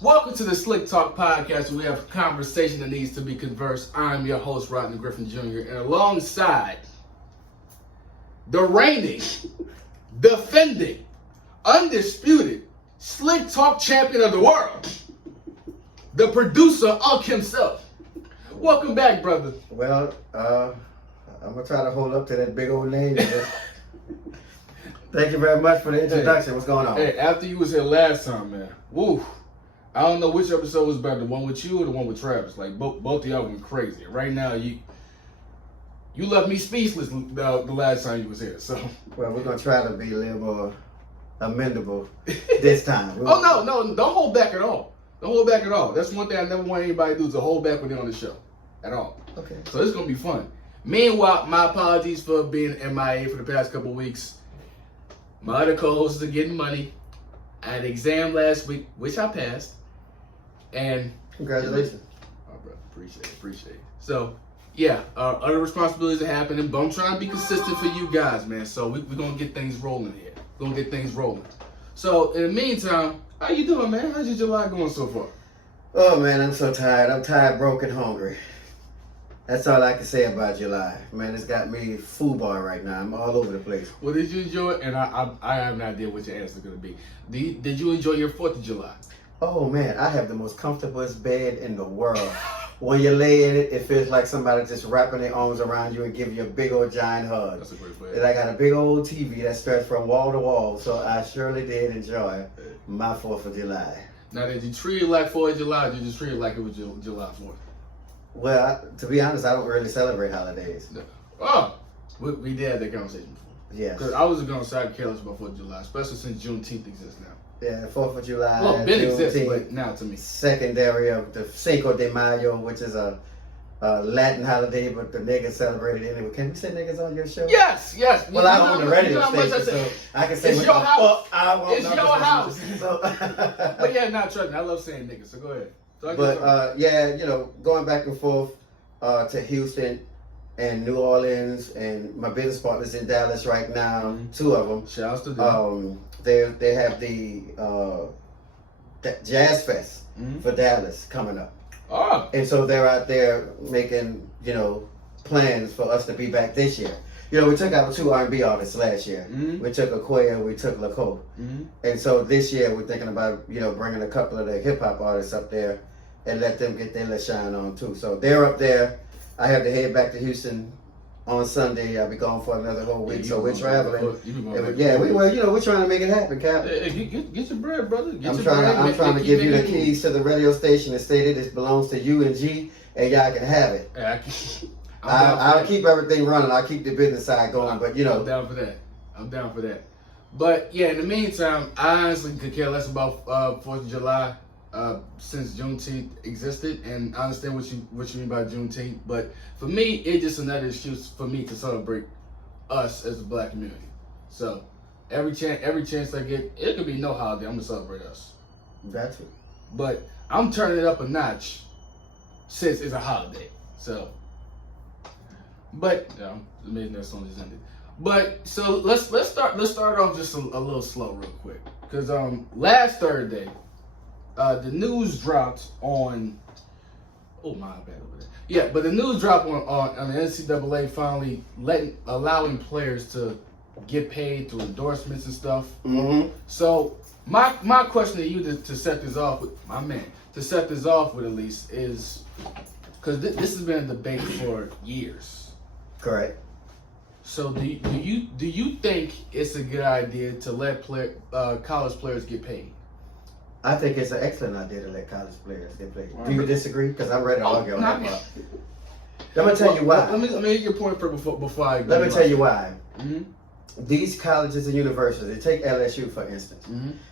Welcome to the Slick Talk Podcast, where we have a conversation that needs to be conversed. I'm your host, Rodney Griffin Jr., and alongside the reigning, defending, undisputed Slick Talk champion of the world, the producer Unk himself. Welcome back, brother. Well, I'm going to try to hold up to that big old name. Thank you very much for the introduction. What's going on? Hey, after you was here last time, man, woo. I don't know which episode was better, the one with you or the one with Travis. Like, both of y'all went crazy. Right now, you left me speechless the last time you was here. So, well, we're going to try to be a little more amendable this time. No, don't hold back at all. Don't hold back at all. That's one thing I never want anybody to do, is to hold back when they're on the show. At all. Okay. So it's going to be fun. Meanwhile, my apologies for being MIA for the past couple of weeks. My other co-hosts are getting money. I had an exam last week, which I passed. And congratulations. Oh, bro, appreciate it. So, yeah, other responsibilities are happening, but I'm trying to be consistent for you guys, man. So we're going to get things rolling here. We're going to get things rolling. So, in the meantime, how you doing, man? How's your July going so far? Oh, man, I'm so tired. I'm tired, broke, and hungry. That's all I can say about July. Man, it's got me FUBAR right now. I'm all over the place. Well, did you enjoy it? And I have an idea what your answer is going to be. Did you enjoy your 4th of July? Oh, man, I have the most comfortablest bed in the world. When you lay in it, it feels like somebody just wrapping their arms around you and giving you a big old giant hug. That's a great bed. And I got a big old TV that stretched from wall to wall, so I surely did enjoy my 4th of July. Now, did you treat it like 4th of July, or did you just treat it like it was July 4th? Well, to be honest, I don't really celebrate holidays. Oh, we did have that conversation before. Yes. Because I was going to say careless about 4th of July, especially since Juneteenth exists now. Yeah, 4th of July. Well, it exists, but now to me. Secondary of the Cinco de Mayo, which is a Latin holiday, but the niggas celebrate it anyway. Can we say niggas on your show? Yes. Well, I'm on the radio station, so I can say it's your house. It's your house. So, but yeah, trust me, I love saying niggas, so go ahead. But yeah, going back and forth to Houston and New Orleans, and my business partners in Dallas right now, 2 of them. Shouts to them. They have the Jazz Fest for Dallas coming up. Oh. And so they're out there making, plans for us to be back this year. We took out 2 R&B artists last year. We took Aquia, we took Laco. And so this year we're thinking about, bringing a couple of the hip hop artists up there and let them get their little shine on too. So they're up there. I have to head back to Houston on Sunday. I'll be gone for another whole week, so we're traveling. We're trying to make it happen, Cap. Hey, get your bread, brother. I'm trying to give you the keys to the radio station and say that it belongs to you and G, and y'all can have it. I'll keep everything running. I'll keep the business side going, I'm down for that. But yeah, in the meantime, I honestly could care less about 4th of July. Since Juneteenth existed, and I understand what you mean by Juneteenth, but for me, it's just another excuse for me to celebrate us as a black community. So every chance I get, it could be no holiday, I'm gonna celebrate us. That's it. But I'm turning it up a notch since it's a holiday. So, but maybe that song just ended. But so let's start off just a little slow, real quick, because last Thursday. The news dropped on. Oh, my bad over there. Yeah, but the news dropped on the NCAA finally allowing players to get paid through endorsements and stuff. So my question to you to set this off with, my man, at least, is because this has been a debate for years. Correct. So do you think it's a good idea to let college players get paid? I think it's an excellent idea to let college players get paid. Do you disagree? Because I'm ready to argue on that part. Let me tell you why. Let me get your point before I. Let me tell you why. These colleges and universities, take LSU for instance,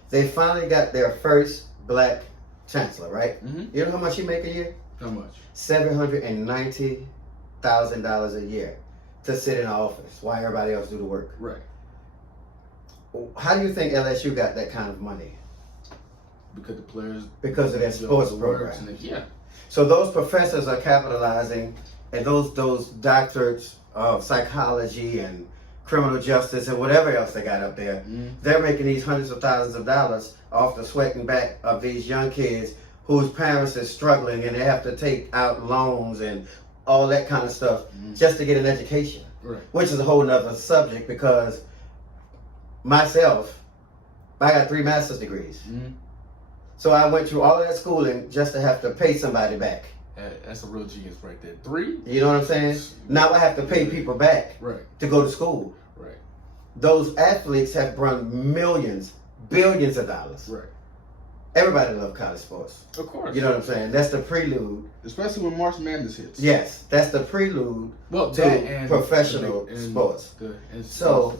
they finally got their first black chancellor, right? You know how much he make a year? How much? $790,000 a year to sit in office while everybody else do the work. Right. How do you think LSU got that kind of money? Because of their sports program. Yeah. So those professors are capitalizing, and those doctorates of psychology and criminal justice and whatever else they got up there. Mm-hmm. They're making these hundreds of thousands of dollars off the sweat and back of these young kids whose parents is struggling and they have to take out loans and all that kind of stuff just to get an education. Right. Which is a whole nother subject because myself, I got 3 master's degrees. Mm-hmm. So I went through all of that schooling just to have to pay somebody back. That's a real genius right there. 3? You know what I'm saying? Now I have to pay people back to go to school. Right. Those athletes have run millions, billions of dollars. Right. Everybody loves college sports. Of course. You know what I'm saying? That's the prelude. Especially when March Madness hits. Yes, that's the prelude to professional sports. So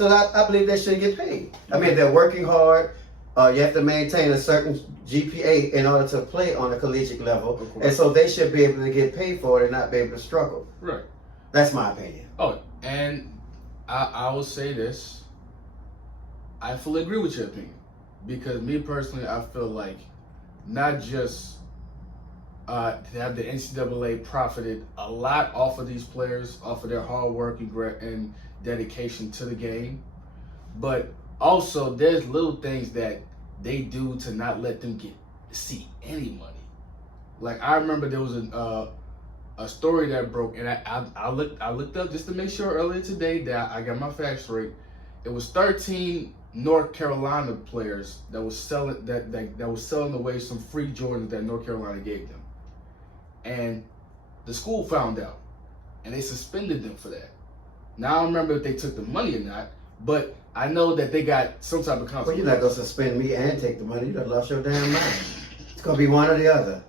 I believe they should get paid. I mean, they're working hard. You have to maintain a certain GPA in order to play on a collegiate level. And so they should be able to get paid for it and not be able to struggle. Right. That's my opinion. Oh, and I will say this. I fully agree with your opinion. Because me personally, I feel like not just to have the NCAA profited a lot off of these players, off of their hard work and dedication to the game, but also there's little things that they do to not let them see any money. Like I remember there was a story that broke, and I looked up just to make sure earlier today that I got my facts straight. It was 13 North Carolina players that was selling away some free Jordans that North Carolina gave them, and the school found out, and they suspended them for that. Now I don't remember if they took the money or not, but I know that they got some type of consequence. Well, you're not gonna suspend me and take the money. You done lost your damn mind. It's gonna be one or the other.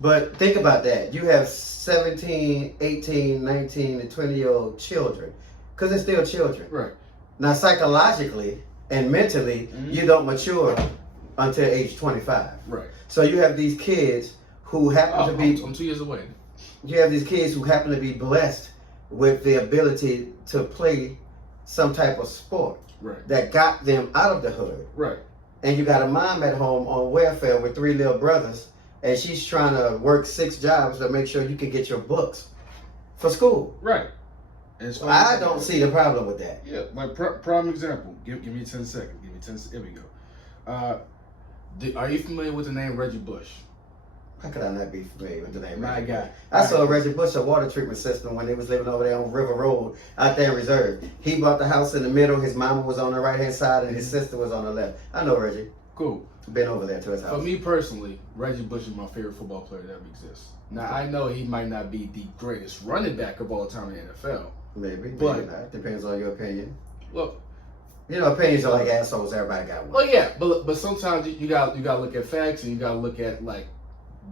But think about that. You have 17, 18, 19, and 20-year-old children, because they're still children. Right. Now, psychologically and mentally, you don't mature until age 25. Right. So you have these kids who happen to be... I'm 2 years away. You have these kids who happen to be blessed with the ability to play some type of sport that got them out of the hood. Right. And you got a mom at home on welfare with 3 little brothers, and she's trying to work 6 jobs to make sure you can get your books for school. Right. I don't see the problem with that. Yeah, like prime example. Give me 10 seconds. Give me 10. Here we go. Are you familiar with the name Reggie Bush? How could I not be familiar with the name My Reggie guy. Bush? I saw Reggie Bush a water treatment system when they was living over there on River Road out there in Reserve. He bought the house in the middle. His mama was on the right-hand side and his sister was on the left. I know Reggie. Cool. Been over there to his house. For me personally, Reggie Bush is my favorite football player that ever exists. Now, I know he might not be the greatest running back of all time in the NFL. Maybe but not. Depends on your opinion. Well, you know, opinions are like assholes. Everybody got one. Well, yeah, but sometimes you got to look at facts and you got to look at like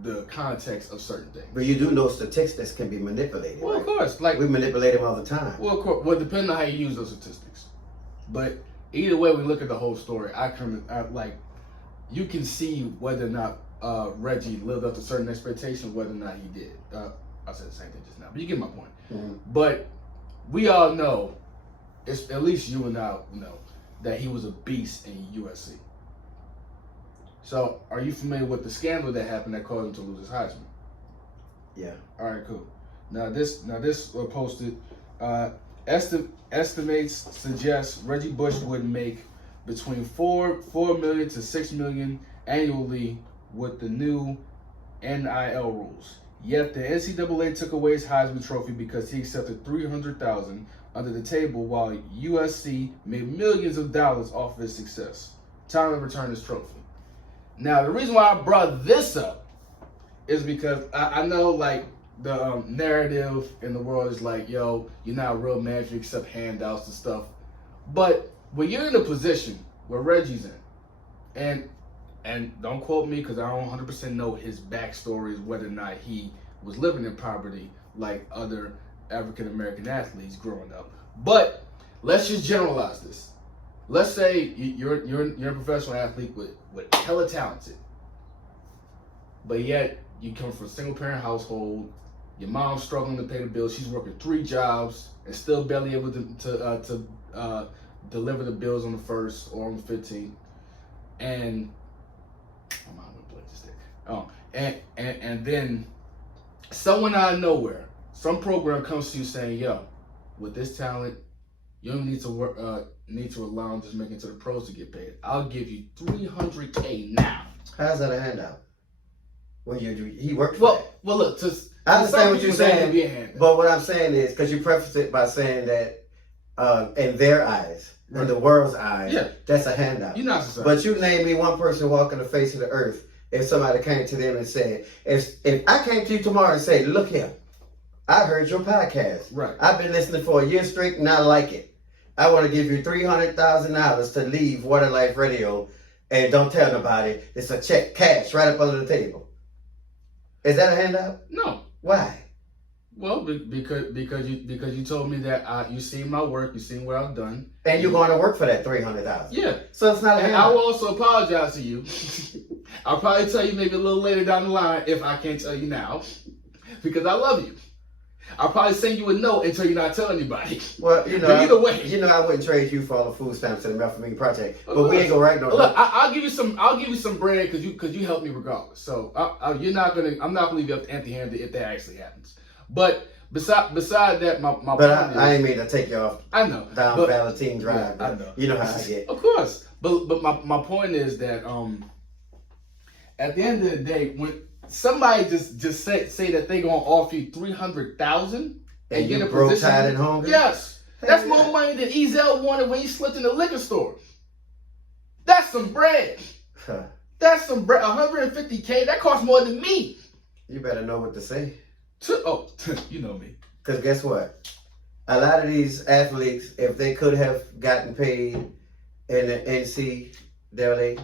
the context of certain things. But you do know statistics can be manipulated. Well, right? of course, like we manipulate them all the time. Well, of course. Well, depending on how you use those statistics. But either way, we look at the whole story. Like you can see whether or not Reggie lived up to certain expectations, whether or not he did. I said the same thing just now, but you get my point. Mm-hmm. But we all know, it's at least you and I know, that he was a beast in USC. So, are you familiar with the scandal that happened that caused him to lose his Heisman? Yeah. All right, cool. Now this posted estimates suggest Reggie Bush would make between $4 million to $6 million annually with the new NIL rules. Yet the NCAA took away his Heisman Trophy because he accepted $300,000 under the table, while USC made millions of dollars off of his success. Time to return his trophy. Now, the reason why I brought this up is because I know, like, the narrative in the world is like, yo, you're not a real man if you accept handouts and stuff. But when you're in a position where Reggie's in, and don't quote me because I don't 100% know his backstory, whether or not he was living in poverty like other African American athletes growing up. But let's just generalize this. Let's say you're a professional athlete with hella talented, but yet you come from a single parent household. Your mom's struggling to pay the bills. She's working 3 jobs and still barely able to deliver the bills on the 1st or on the 15th. And my mom would play this thing. Oh, and then someone out of nowhere, some program comes to you saying, "Yo, with this talent, you don't need to work. Need to rely on just making it to the pros to get paid. I'll give you $300K now. How's that a handout? When he worked for that. Well, look, just I understand what you're saying, handout. but what I'm saying is because you preface it by saying that in their eyes, in the world's eyes, that's a handout. You're not society. But you name me one person walking the face of the earth if somebody came to them and said, if I came to you tomorrow and said, look here, I heard your podcast. Right. I've been listening for a year straight and I like it. I want to give you $300,000 to leave Water Life Radio and don't tell nobody. It's a check, cash, right up under the table. Is that a handout? No. Why? Well, because you told me that you seen my work, you seen what I've done, and you're going to work for that $300,000. Yeah. So it's not a handout. I will also apologize to you. I'll probably tell you maybe a little later down the line if I can't tell you now, because I love you. I'll probably send you a note until you're not telling anybody. Well, you know, but either way, I wouldn't trade you for all the food stamps to the Methamphetamine Project, but we ain't gonna write no. Look, I'll give you some bread because you helped me regardless. So I'm not gonna leave you up to empty-handed if that actually happens. But beside that, my but point I ain't mean to take you off. I know down Valentine Drive. Yeah, I know. You know how I get. Of course, but my point is that at the end of the day, when somebody just say that they gonna offer you $300,000 and get you a broke, position, tired, and hungry. Yes, that's more money than Ezel wanted when he slipped in the liquor store. That's some bread. That's some bread. $150K. That costs more than me. You better know what to say. You know me. Because guess what? A lot of these athletes, if they could have gotten paid in the NCAA,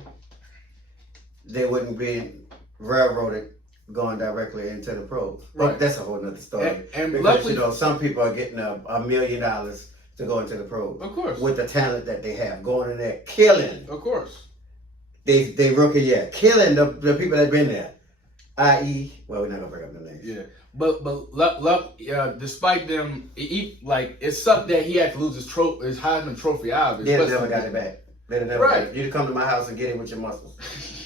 they wouldn't be railroaded going directly into the pros. Right. But that's a whole nother story. And because luckily, some people are getting $1 million to go into the pros. Of course. With the talent that they have. Going in there, killing. Of course. They rookie year. Killing the people that been there. I.e., well, we're not going to bring up the names. Yeah. But despite them, it sucked that he had to lose his Heisman Trophy out of it. They never got it back. They never got it. You'd come to my house and get it with your muscles.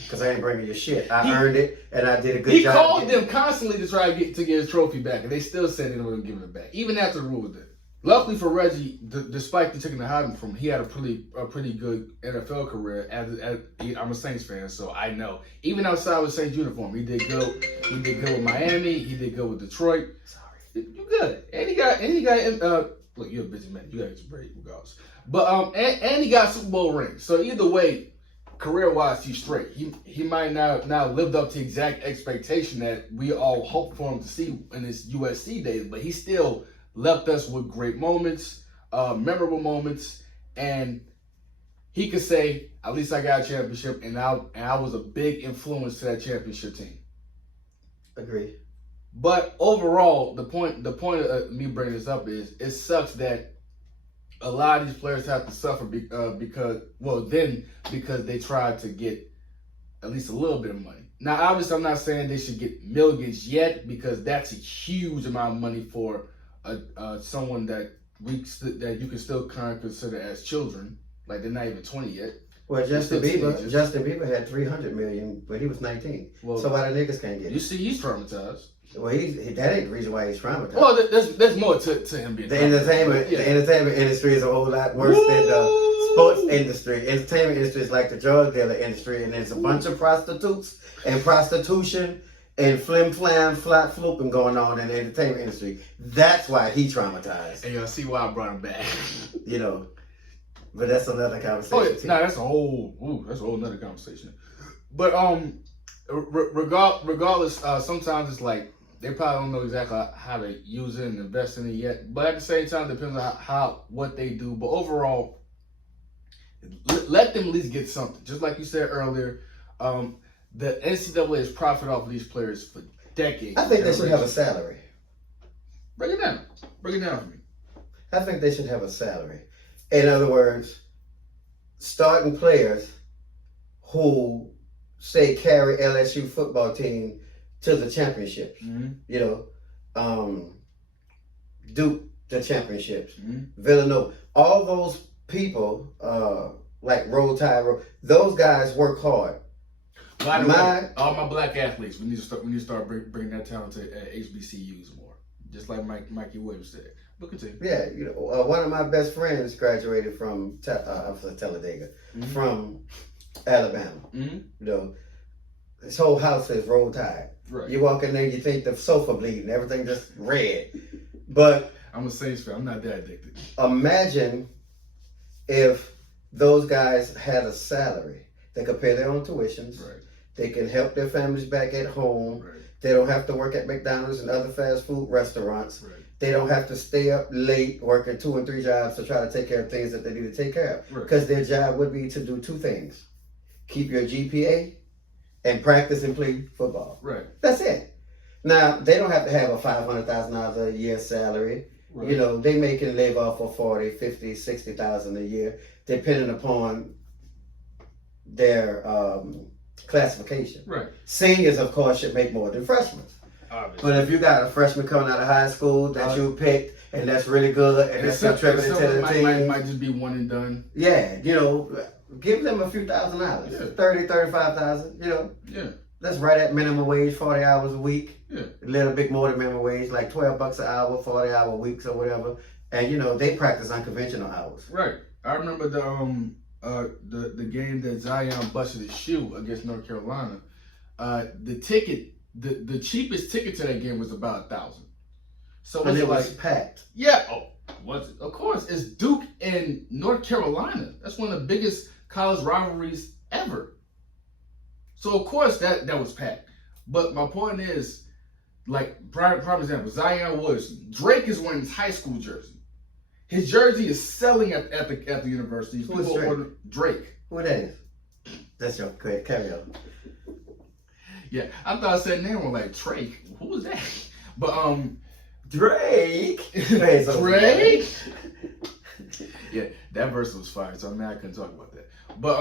Because I ain't bringing your shit. I earned it, and I did a good job. He called them constantly to try to get his trophy back, and they still said they weren't giving it back, even after the rules did. Luckily for Reggie, despite the taking the Heisman from him, he had a pretty good NFL career. I'm a Saints fan, so I know. Even outside with Saints uniform, he did good. He did good with Miami. He did good with Detroit. Sorry, you good. And he got. Look, you're a busy man. You got his break regardless. But and he got Super Bowl rings. So either way, career-wise, he's straight. He might now lived up to exact expectation that we all hoped for him to see in his USC days, but he still left us with great moments, memorable moments, and he could say, at least I got a championship, and I was a big influence to that championship team. Agree. But overall, the point of me bringing this up is it sucks that a lot of these players have to suffer because they tried to get at least a little bit of money. Now, obviously, I'm not saying they should get millions yet because that's a huge amount of money for someone that you can still kind of consider as children. Like they're not even 20 yet. Well, Justin Bieber had $300 million, but he was 19. Well, so why the niggas can't get it? You see, he's traumatized. Well, that ain't the reason why he's traumatized. Well, there's more to him being traumatized. The entertainment industry is a whole lot worse than the sports industry. Entertainment industry is like the drug dealer industry, and there's a bunch of prostitutes and prostitution and flim-flam, flop-flooping going on in the entertainment industry. That's why he traumatized. And you'll see why I brought him back. But that's another conversation. That's a whole nother conversation. But regardless, sometimes it's like they probably don't know exactly how to use it and invest in it yet. But at the same time, it depends on what they do. But overall, let them at least get something. Just like you said earlier, the NCAA has profited off of these players for decades. I think they should have a salary. Break it down for me. I think they should have a salary. In other words, starting players who, say, carry LSU football team to the championships. Mm-hmm. Duke the championships. Mm-hmm. Villanova. All those people, like Roll Tide, those guys work hard. By the way, all my black athletes, we need to start bringing that talent to HBCUs more. Just like Mikey Williams said. But continue. Yeah, one of my best friends graduated from Talladega, from Alabama. His whole house is roll tide. Right. You walk in there, you think the sofa bleeding, everything just red. But I'm a Saints fan. I'm not that addicted. Imagine if those guys had a salary. They could pay their own tuitions. Right. They can help their families back at home. Right. They don't have to work at McDonald's and other fast food restaurants. Right. They don't have to stay up late working 2 and 3 jobs to try to take care of things that they need to take care of. Because their job would be to do 2 things. Keep your GPA and practice and play football. Right. That's it. Now, they don't have to have a $500,000 a year salary. Right. They can live off of 40, 50, 60,000 a year, depending upon their classification. Right. Seniors, of course, should make more than freshmen. Obviously. But if you got a freshman coming out of high school that you picked and that's really good and that's contributing to the team, might just be one and done. Yeah, give them a few $1,000, yeah. 30, 35,000. Yeah. That's right at minimum wage, 40 hours a week. Yeah. A little bit more than minimum wage, like $12 an hour, 40-hour weeks or whatever. And they practice unconventional hours. Right. I remember the game that Zion busted his shoe against North Carolina. The ticket, the cheapest ticket to that game was about $1,000. So and it was packed. Yeah. Oh, was it? Of course. It's Duke and North Carolina. That's one of the biggest college rivalries ever. So of course that was packed. But my point is, like prime example, Zion Williamson. Drake is wearing his high school jersey. His jersey is selling at the university. Who is Drake? Drake. Who that is? That's your quick carry on. Yeah, I thought I said name was like Drake. Who was that? But Drake. Drake. Yeah, that verse was fire. So I couldn't talk about that. But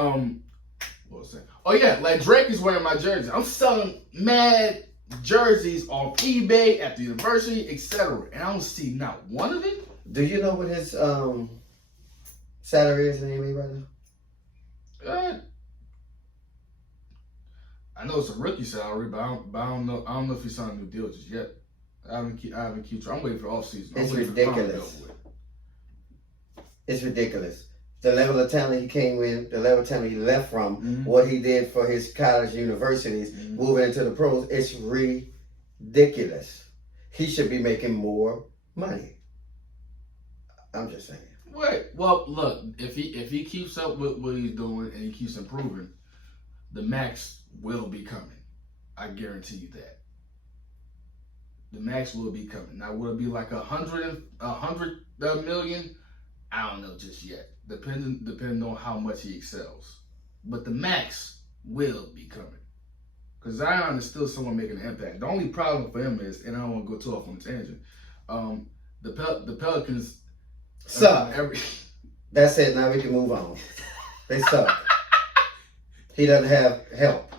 what was I saying? Oh yeah, like Drake is wearing my jersey. I'm selling mad jerseys on eBay at the university, etc. And I don't see not one of it. Do you know what his salary is in the NBA right now? I know it's a rookie salary, but I don't know. I don't know if he signed a new deal just yet. I haven't keep. I'm waiting for off season. It's ridiculous. It's ridiculous. The level of talent he came with, the level of talent he left from, what he did for his college universities, moving into the pros, it's ridiculous. He should be making more money. I'm just saying. Right. Well, look, if he keeps up with what he's doing and he keeps improving, the max will be coming. I guarantee you that. The max will be coming. Now, will it be like 100 million? I don't know just yet. Depending on how much he excels. But the max will be coming. Because Zion is still someone making an impact. The only problem for him is, and I don't want to go too off on a tangent, the Pelicans suck. That's it. Now we can move on. They suck. He doesn't have help.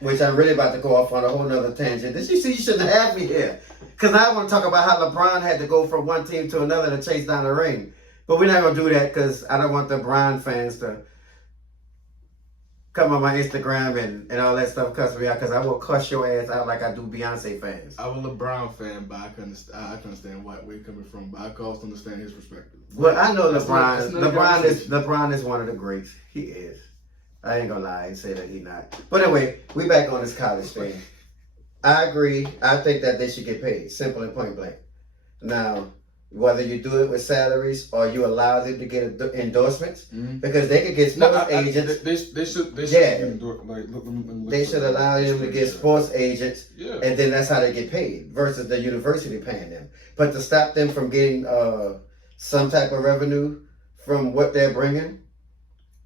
Which I'm really about to go off on a whole nother tangent. Did you see you shouldn't have me here? Because I want to talk about how LeBron had to go from one team to another to chase down the ring. But we're not going to do that because I don't want the LeBron fans to come on my Instagram and all that stuff cuss me out because I will cuss your ass out like I do Beyonce fans. I'm a LeBron fan, but I can understand where you're coming from, but I can also understand his perspective. Well, I know LeBron. LeBron is one of the greats. He is. I ain't gonna lie and say that he's not. But anyway, we back on this college thing. I agree. I think that they should get paid. Simple and point blank. Now, whether you do it with salaries or you allow them to get endorsements, because they could get sports agents. They should they should allow them to get sports agents, and then that's how they get paid versus the university paying them. But to stop them from getting some type of revenue from what they're bringing,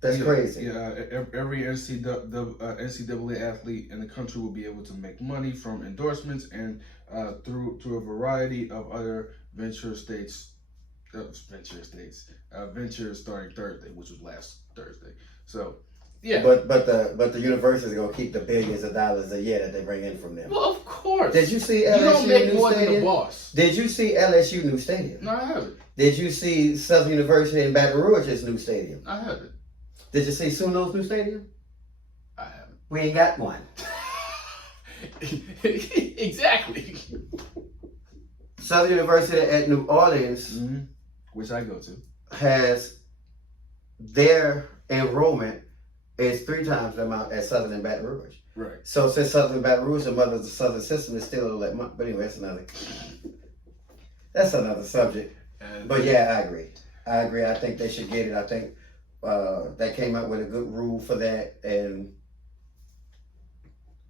that's crazy. Yeah, every NCAA athlete in the country will be able to make money from endorsements and through a variety of other ventures starting Thursday, which was last Thursday. So, yeah. But the university is gonna keep the billions of dollars a year that they bring in from them. Well, of course. Did you see LSU you don't make new more stadium? Than the boss. Did you see LSU new stadium? No, I haven't. Did you see Southern University in Baton Rouge's new stadium? I haven't. Did you see Suno's new stadium? I haven't. We ain't got one. Exactly. Southern University at New Orleans, which I go to, has their enrollment is 3 times the amount as Southern and Baton Rouge. Right. So since Southern and Baton Rouge, the mother of the Southern system is still like, but anyway, that's another subject. But yeah, I agree. I think they should get it. I think they came up with a good rule for that, and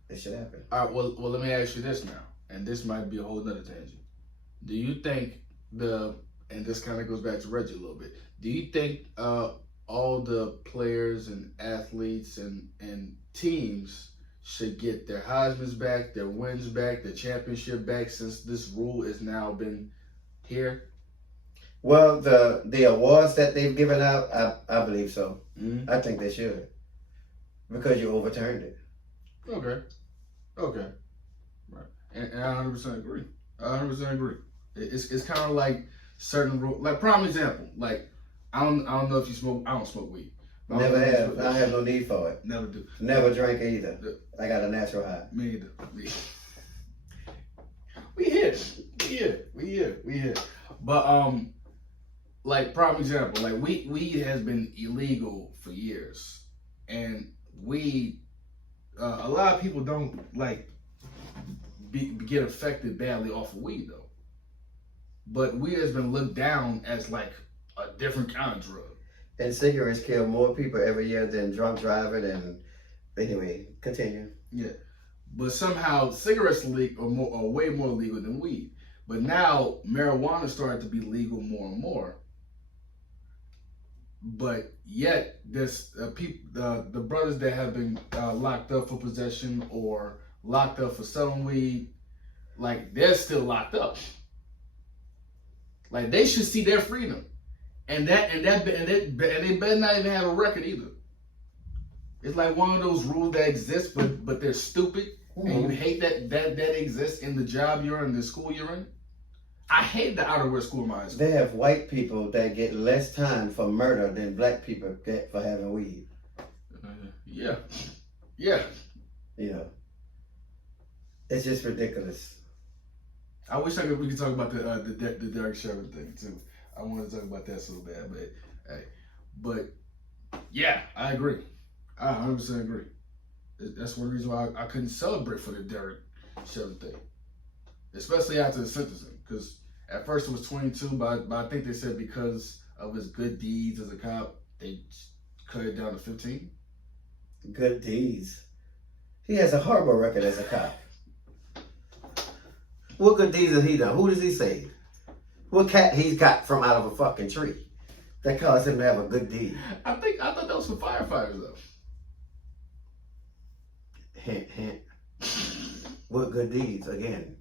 it should happen. All right. Well, let me ask you this now, and this might be a whole nother tangent. Do you think and this kind of goes back to Reggie a little bit. Do you think all the players and athletes and teams should get their Heisman's back, their wins back, their championship back since this rule has now been here? Well, the awards that they've given out, I believe so. I think they should, because you overturned it. Okay. Right. And I 100% agree. I 100% agree. It's kind of like certain rules. Like, prime example, like, I don't know if you smoke. I don't smoke weed. Never have. I have no need for it. Never do. Never drank either. I got a natural high. Me either. We here. But like, prime example, like weed has been illegal for years, and weed, a lot of people don't like get affected badly off of weed though. But weed has been looked down as like a different kind of drug. And cigarettes kill more people every year than drunk driving. And anyway, continue. Yeah, but somehow cigarettes are way more legal than weed. But now marijuana started to be legal more and more. But yet, there's the brothers that have been locked up for possession or locked up for selling weed, like, they're still locked up. Like, they should see their freedom, and they better not even have a record either. It's like one of those rules that exist, but they're stupid, and you hate that exists in the job you're in, the school you're in. I hate the outerwear school minds. They have white people that get less time for murder than black people get for having weed. Yeah. You know, it's just ridiculous. I wish we could talk about the Derek Chauvin thing too. I want to talk about that so bad, but yeah, I agree. I 100% agree. That's one reason why I couldn't celebrate for the Derek Chauvin thing, especially after the sentencing. Because at first it was 22, but I think they said because of his good deeds as a cop, they cut it down to 15. Good deeds. He has a horrible record as a cop. What good deeds has he done? Who does he save? What cat he's got from out of a fucking tree that caused him to have a good deed? I thought that was for firefighters though. Hint, hint. What good deeds again?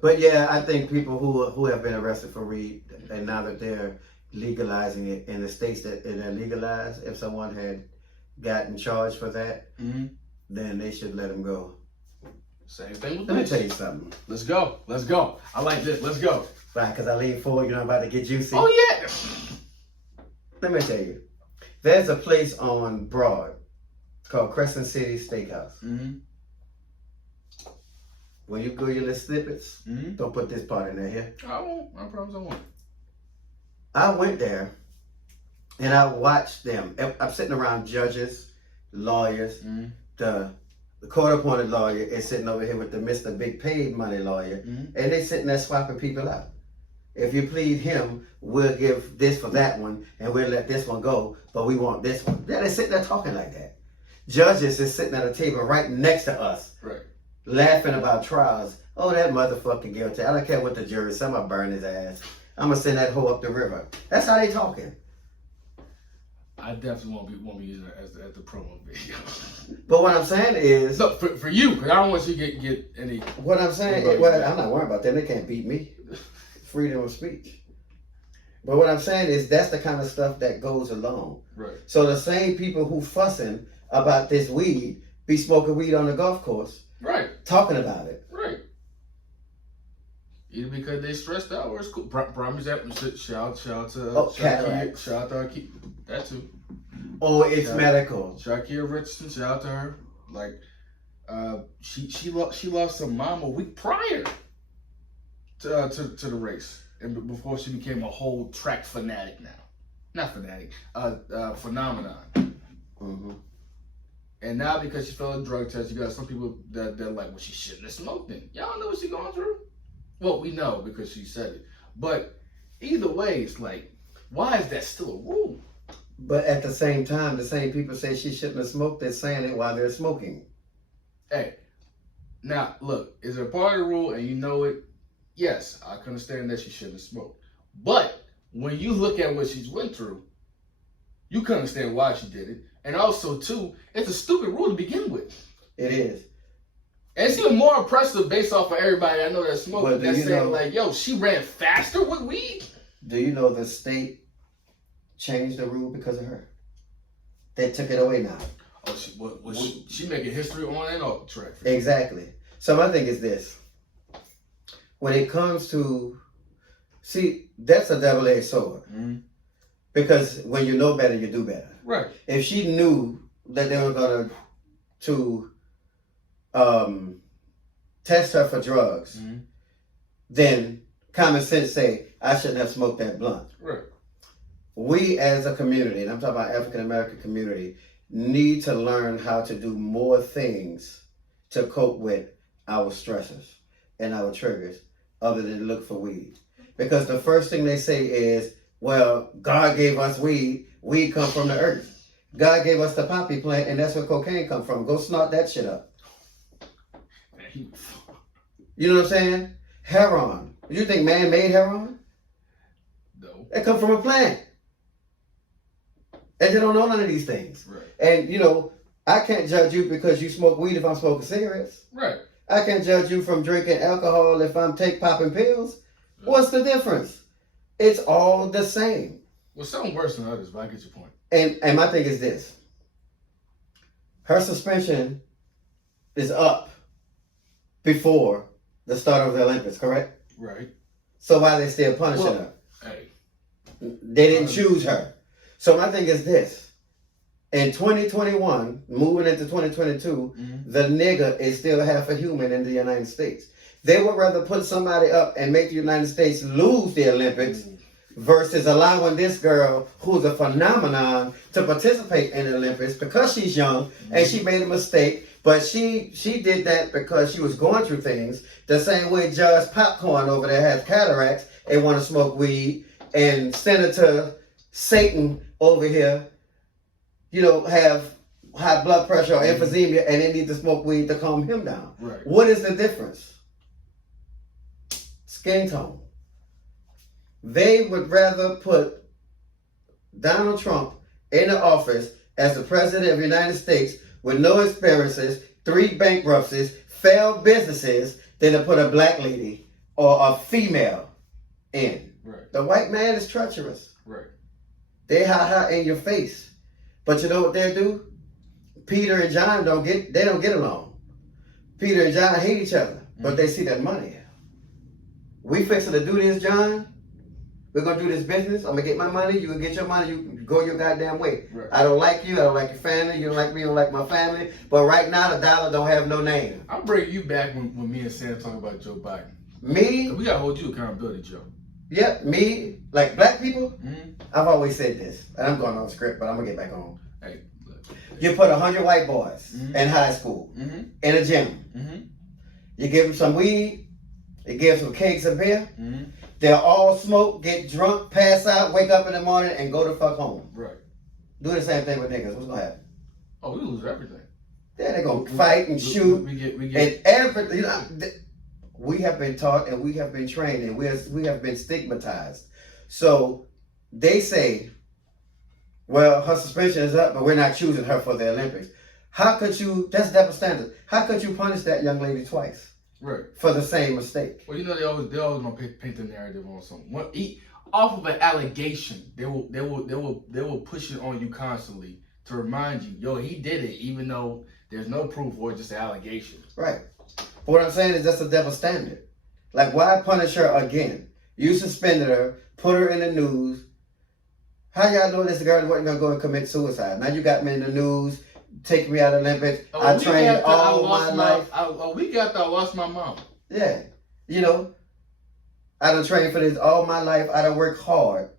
But yeah, I think people who have been arrested for weed, and now that they're legalizing it in the states that they're legalized, if someone had gotten charged for that, then they should let them go. Same thing with Let me tell you something. Let's go. I like this. Let's go. Right, because I lean forward, you know I'm about to get juicy. Oh, yeah. Let me tell you. There's a place on Broad called Crescent City Steakhouse. When you go your little snippets, don't put this part in there, yeah? I won't. I promise I won't. I went there, and I watched them. I'm sitting around judges, lawyers. The court-appointed lawyer is sitting over here with the Mr. Big Paid Money lawyer, and they sitting there swapping people out. If you plead him, we'll give this for that one, and we'll let this one go, but we want this one. Yeah, they're sitting there talking like that. Judges is sitting at a table right next to us, laughing about trials. Oh, that motherfucker guilty. I don't care what the jury says. I'm going to burn his ass. I'm going to send that hoe up the river. That's how they talking. I definitely won't be using it as the promo video. But what I'm saying is... No, for you, because I don't want you to get any... What I'm saying is... Well, I'm not worried about that. They can't beat me. Freedom of speech. But what I'm saying is that's the kind of stuff that goes along. Right. So the same people who fussing about this weed be smoking weed on the golf course. Right. Talking about it. Right. Either because they stressed out or it's cool. Prime example, shout out to cataracts. Shout out to our that too. Oh, it's medical. Shakira Richardson, shout out to her. Like, she lost her mom a week prior. to the race, and before she became a whole track fanatic now, not fanatic, phenomenon. Mm-hmm. And now because she failed a drug test, you got some people that they're like, well, she shouldn't have smoked it. Y'all know what she's going through? Well, we know because she said it. But either way, it's like, why is that still a rule? But at the same time, the same people say she shouldn't have smoked, they're saying it while they're smoking. Hey, now look, is it a part of the rule and you know it? Yes, I can understand that she shouldn't have smoked. But when you look at what she's went through, you can understand why she did it. And also, too, it's a stupid rule to begin with. It is. And it's even more impressive based off of everybody I know that's smoking. That's saying, know, like, yo, she ran faster with weed? Do you know the state changed the rule because of her? They took it away now. Oh, she making history on and off the track. Exactly. So my thing is this. When it comes to, see, that's a double-edged sword. Mm-hmm. Because when you know better, you do better. Right. If she knew that they were going to test her for drugs, mm-hmm. then common sense say, I shouldn't have smoked that blunt. Right. We as a community, and I'm talking about African American community, need to learn how to do more things to cope with our stressors and our triggers other than look for weed. Because the first thing they say is, well, God gave us weed. Weed come from the earth. God gave us the poppy plant, and that's where cocaine come from. Go snort that shit up. You know what I'm saying? Heroin. You think man made heroin? No. It come from a plant. And they don't know none of these things. Right. And, you know, I can't judge you because you smoke weed if I'm smoking cigarettes. Right. I can't judge you from drinking alcohol if I'm popping pills. Yeah. What's the difference? It's all the same. Well, some worse than others, but I get your point. And my thing is this. Her suspension is up before the start of the Olympics, correct? Right. So why are they still punishing her? Hey. They didn't choose her. So my thing is this. In 2021, moving into 2022, mm-hmm. the nigger is still half a human in the United States. They would rather put somebody up and make the United States lose the Olympics versus allowing this girl, who's a phenomenon, to participate in the Olympics because she's young and she made a mistake. But she did that because she was going through things. The same way Judge Popcorn over there has cataracts and want to smoke weed, and Senator Satan over here, you know, have high blood pressure or emphysema and they need to smoke weed to calm him down. Right. What is the difference? Skin tone. They would rather put Donald Trump in the office as the president of the United States with no experiences, 3 bankruptcies, failed businesses, than to put a black lady or a female in. Right. The white man is treacherous. Right. They high in your face. But you know what they do? Peter and John don't get along. Peter and John hate each other, but they see that money. We fixing to do this, John. We're going to do this business. I'm going to get my money. You can get your money. You go your goddamn way. Right. I don't like you. I don't like your family. You don't like me. You don't like my family. But right now, the dollar don't have no name. I'll bring you back when me and Sam talk about Joe Biden. Me? We got to hold you accountability, Joe. Yep, me. Like black people, mm-hmm. I've always said this. And I'm going on script, but I'm going to get back on. Hey, look. You put 100 white boys mm-hmm. in high school, mm-hmm. in a gym. Mm-hmm. You give them some weed. You give them some cakes of beer. Mm-hmm. They'll all smoke, get drunk, pass out, wake up in the morning, and go the fuck home. Right. Do the same thing with niggas. What's gonna happen? Oh, we lose everything. Yeah, they're gonna fight and shoot. We get. And everything. You know, we have been taught and we have been trained and we have been stigmatized. So they say, well, her suspension is up, but we're not choosing her for the Olympics. How could you? That's double standard. How could you punish that young lady twice? Right. For the same mistake. Well, you know they always gonna paint the narrative on something. Off of an allegation, they will push it on you constantly to remind you, yo, he did it, even though there's no proof or just an allegation. Right. But what I'm saying is that's a double standard. Like, why punish her again? You suspended her, put her in the news. How y'all know this girl wasn't gonna go and commit suicide? Now you got me in the news. Take me out of the Olympics. I trained all my life. A week after I lost my mom. Yeah. You know, I done trained for this all my life. I done worked hard.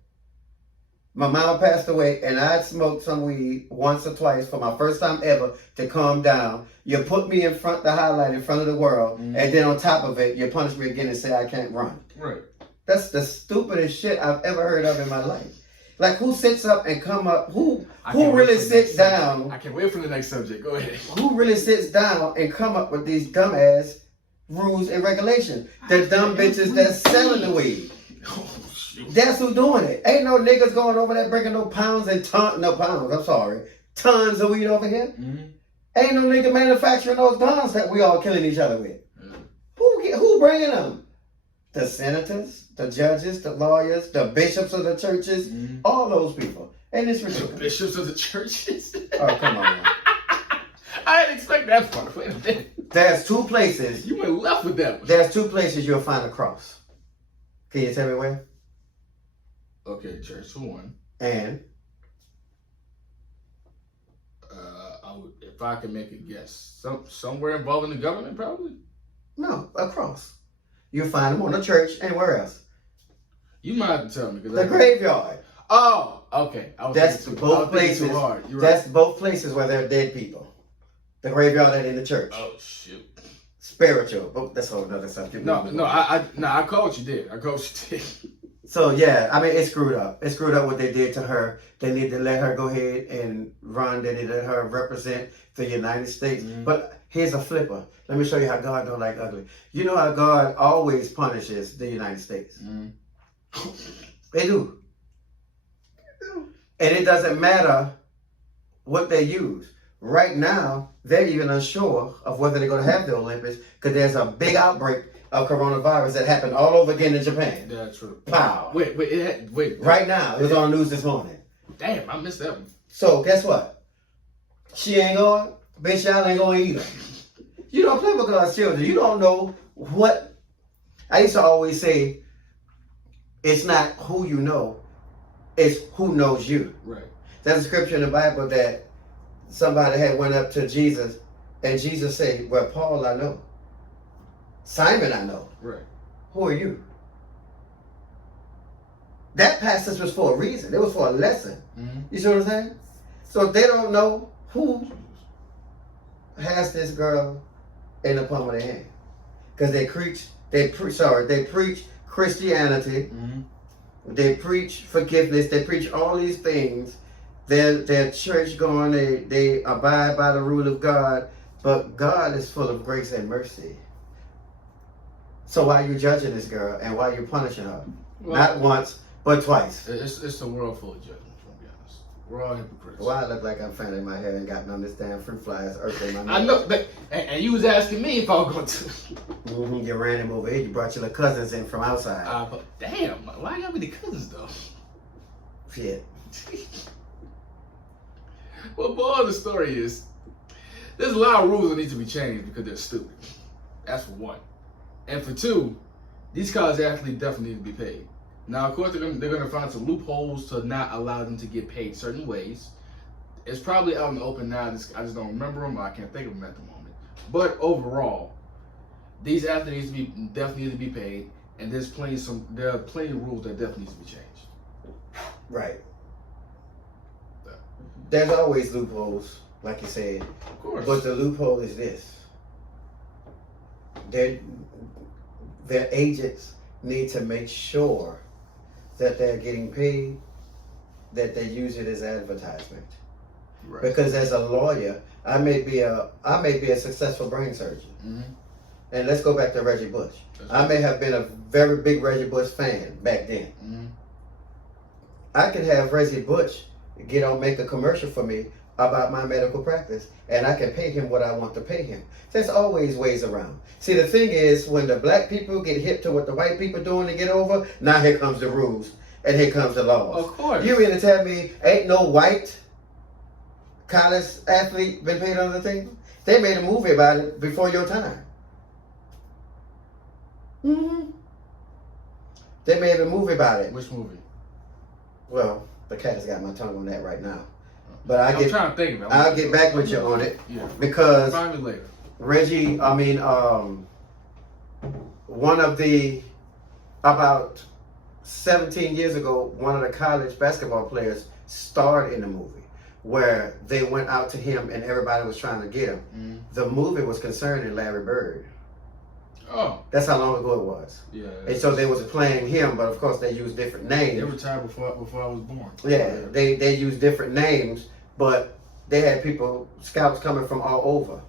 My mom passed away, and I smoked some weed once or twice for my first time ever to calm down. You put me in front, the highlight in front of the world, and then on top of it, you punish me again and say I can't run. Right. That's the stupidest shit I've ever heard of in my life. Like, who sits up and come up? Who really sits down? I can't wait for the next subject. Go ahead. Who really sits down and come up with these dumbass rules and regulations? The dumb bitches that's selling the weed. Oh, shoot. That's who doing it. Ain't no niggas going over there bringing no tons of weed over here. Ain't no nigga manufacturing those guns that we all killing each other with. Who bringing them? The senators, the judges, the lawyers, the bishops of the churches, all those people. And it's ridiculous. The bishops of the churches? Oh, come on, man. I didn't expect that part. Wait a minute. There's two places. You went left with that one. There's two places you'll find a cross. Can you tell me where? Okay, church for one. And? If I can make a guess, somewhere involving the government, probably? No, a cross. You'll find them on the church and where else? You might have to tell me. The graveyard. Oh, okay. That's both places. That's both places where there are dead people. The graveyard and in the church. Oh, shoot. Spiritual. But that's a whole other subject. I caught what you did. So, yeah, I mean, it's screwed up. It's screwed up what they did to her. They need to let her go ahead and run. They need to let her represent the United States. But here's a flipper. Let me show you how God don't like ugly. You know how God always punishes the United States? They do. And it doesn't matter what they use. Right now, they're even unsure of whether they're going to have the Olympics because there's a big outbreak of coronavirus that happened all over again in Japan. That's true. Pow. Wait. Right now, it was on the news this morning. Damn, I missed that one. So, guess what? She ain't going. Bitch, y'all ain't going either. You don't play with God's children. You don't know what. I used to always say, it's not who you know, it's who knows you. Right. There's a scripture in the Bible that somebody had went up to Jesus, and Jesus said, well, Paul I know. Simon I know. Right. Who are you? That passage was for a reason. It was for a lesson. You see what I'm saying? So they don't know who has this girl in the palm of their hand. Because they preach Christianity. They preach forgiveness. They preach all these things. They're church going. They abide by the rule of God. But God is full of grace and mercy. So why are you judging this girl and why are you punishing her? Well, not once, but twice. It's a world full of judgment, to be honest. We're all hypocrites. Why I look like I'm fanning my hair and got none of this damn fruit flies earthing my nose. I know, but, and you was asking me if I was going to. You ran him over here. You brought your little cousins in from outside. But damn, why you got me the cousins though? Shit. Well, moral of the story is, there's a lot of rules that need to be changed because they're stupid. That's for one. And for two, these college athletes definitely need to be paid. Now, of course, they're going to find some loopholes to not allow them to get paid certain ways. It's probably out in the open now. I just don't remember them, or I can't think of them at the moment. But overall, these athletes definitely need to be paid, and there are plenty of rules that definitely need to be changed. Right. There's always loopholes, like you said. Of course. But the loophole is this. Their agents need to make sure that they're getting paid, that they use it as advertisement. Right. Because as a lawyer, I may be a successful brain surgeon. And let's go back to Reggie Bush. I may have been a very big Reggie Bush fan back then. I could have Reggie Bush make a commercial for me about my medical practice, and I can pay him what I want to pay him. There's always ways around. See, the thing is, when the black people get hip to what the white people doing to get over, now here comes the rules, and here comes the laws. Of course. You mean to tell me ain't no white college athlete been paid on the table? They made a movie about it before your time. They made a movie about it. Which movie? Well, the cat has got my tongue on that right now. But I'm trying to think of it. I'll get back with you on it. Yeah. Because find me later. Reggie, one of the About 17 years ago, one of the college basketball players starred in the movie where they went out to him and everybody was trying to get him. The movie was concerning Larry Bird. Oh. That's how long ago it was. Yeah. And so they was playing him, but of course they used different names. They retired before I was born. Yeah, they used different names, but they had people, scouts coming from all over,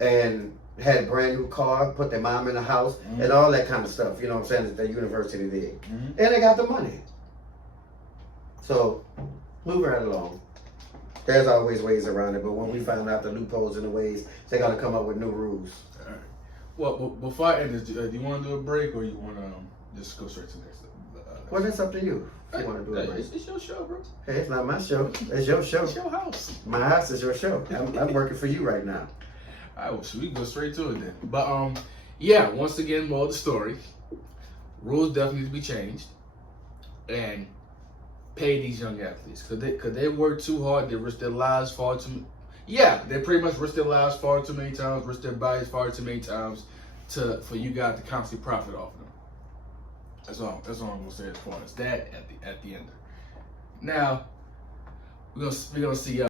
and had a brand new car, put their mom in the house, and all that kind of stuff. You know what I'm saying? That the university did, and they got the money. So, move right along. There's always ways around it, but when we found out the loopholes and the ways, they're gonna come up with new rules. All right. Well, before I end this, do you want to do a break or you want to just go straight to the next? Well, that's up to you. If you want to do a break. It's your show, bro. Hey, it's not my show. It's your show. It's your house. My house is your show. I'm working for you right now. All right, well, so we can go straight to it then. But yeah, once again, more of the story. Rules definitely need to be changed, and pay these young athletes because they work too hard. They risk their lives far too. Yeah, they pretty much risk their lives far too many times, risk their bodies far too many times for you guys to constantly profit off them. That's all I'm gonna say as far as that at the end. Now we're gonna see